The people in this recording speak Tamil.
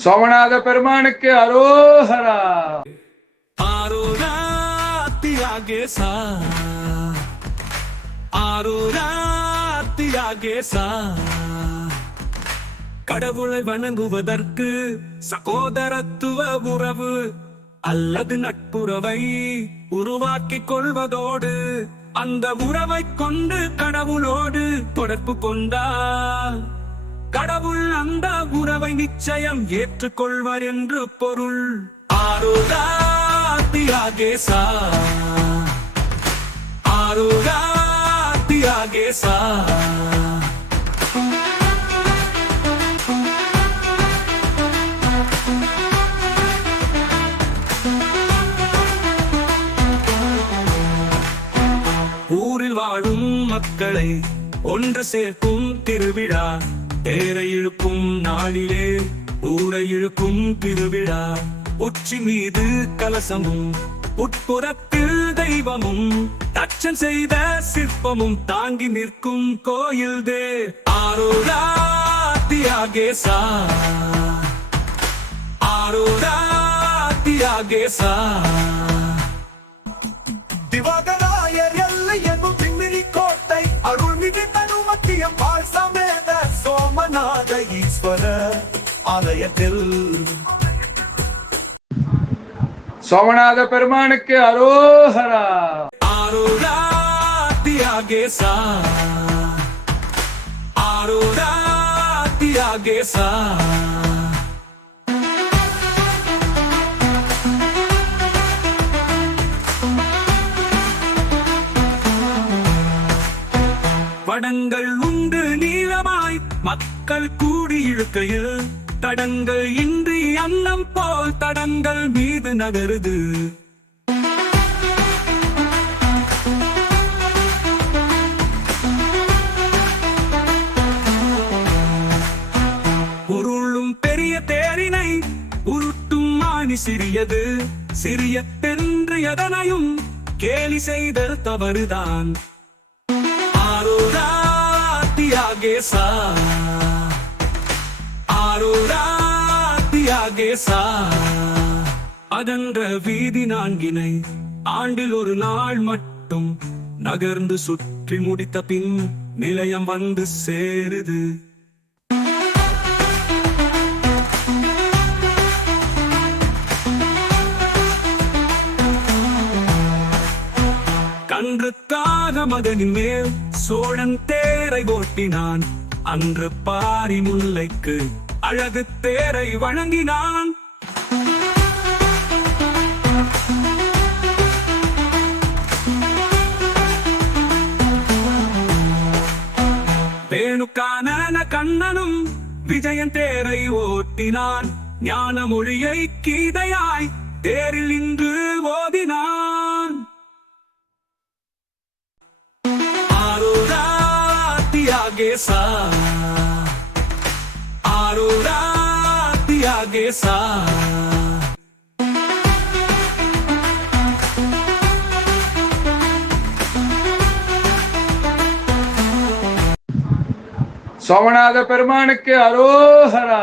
சோமநாத பெருமானுக்கு அரோஹரா. ஆரோரா தியாகேசா, ஆரோரா தியாகேசா. கடவுளை வணங்குவதற்கு சகோதரத்துவ உறவு அல்லது நட்புறவை உருவாக்கிக் கொள்வதோடு அந்த உறவை கொண்டு கடவுளோடு தொடர்பு கொண்டால் கடவுள் அந்த உறவை நிச்சயம் ஏற்றுக்கொள்வார் என்று பொருள். ஆரோரா தியாகேசா, ஆரோரா தியாகேசா. ஊரில் வாழும் மக்களை ஒன்று சேர்க்கும் திருவிழா, தேரை இழுக்கும் நாளிலே ஊரை இழுக்கும் திருவிழா. உச்சி மீது கலசமும் உட்புறத்தில் தெய்வமும் தச்சன் செய்த சிற்பமும் தாங்கி நிற்கும் கோயில் தே. ஆரோரா தியாகேசா, ஆரோரா தியாகேசா. திவாகராயர் எல்லை என்னும் பின்னிரி கோட்டை அருள்மிகு தனுமத்தியம் பால் சமேத சோமநாத ஈஸ்வர ஆலயத்தில் சோமநாத பெருமானுக்கு அரோஹரா. ஆரோரா தியாகேசா, ஆரோரா தியாகேசா. வடங்கள் உண்டு நீளமாய் மக்கள் கூடி இழுக்கையில் தடங்கள் இன்றி அன்னம் போல் தடங்கள் மீது நகருது. உருளும் பெரிய தேரினை உருட்டும் மானி சிறியது, சிறிய பென்று எதனையும் கேலி செய்தல் தவறுதான். ஆரோரா தியாகேசா, ஆரோரா தியாகேசா. அதன்ற வீதி நான்கினை ஆண்டில் ஒரு நாள் மட்டும் நகர்ந்து சுற்றி முடித்த பின் நிலையம் வந்து சேருது. கன்றுக்காக மகனின் மேல் சோழன் தேரை ஓட்டினான். அன்று பாரி முல்லைக்கு அழகு தேரை வழங்கினான். வேணுக்கான கண்ணனும் விஜயன் தேரை ஓட்டினான். ஞான மொழியை கீதையாய் தேரில் நின்று ஓதினான். ஆரோரா தியாகேசா, ஆரோரா தியாகேசா. சோமநாத பெருமானுக்கு அரோஹரா.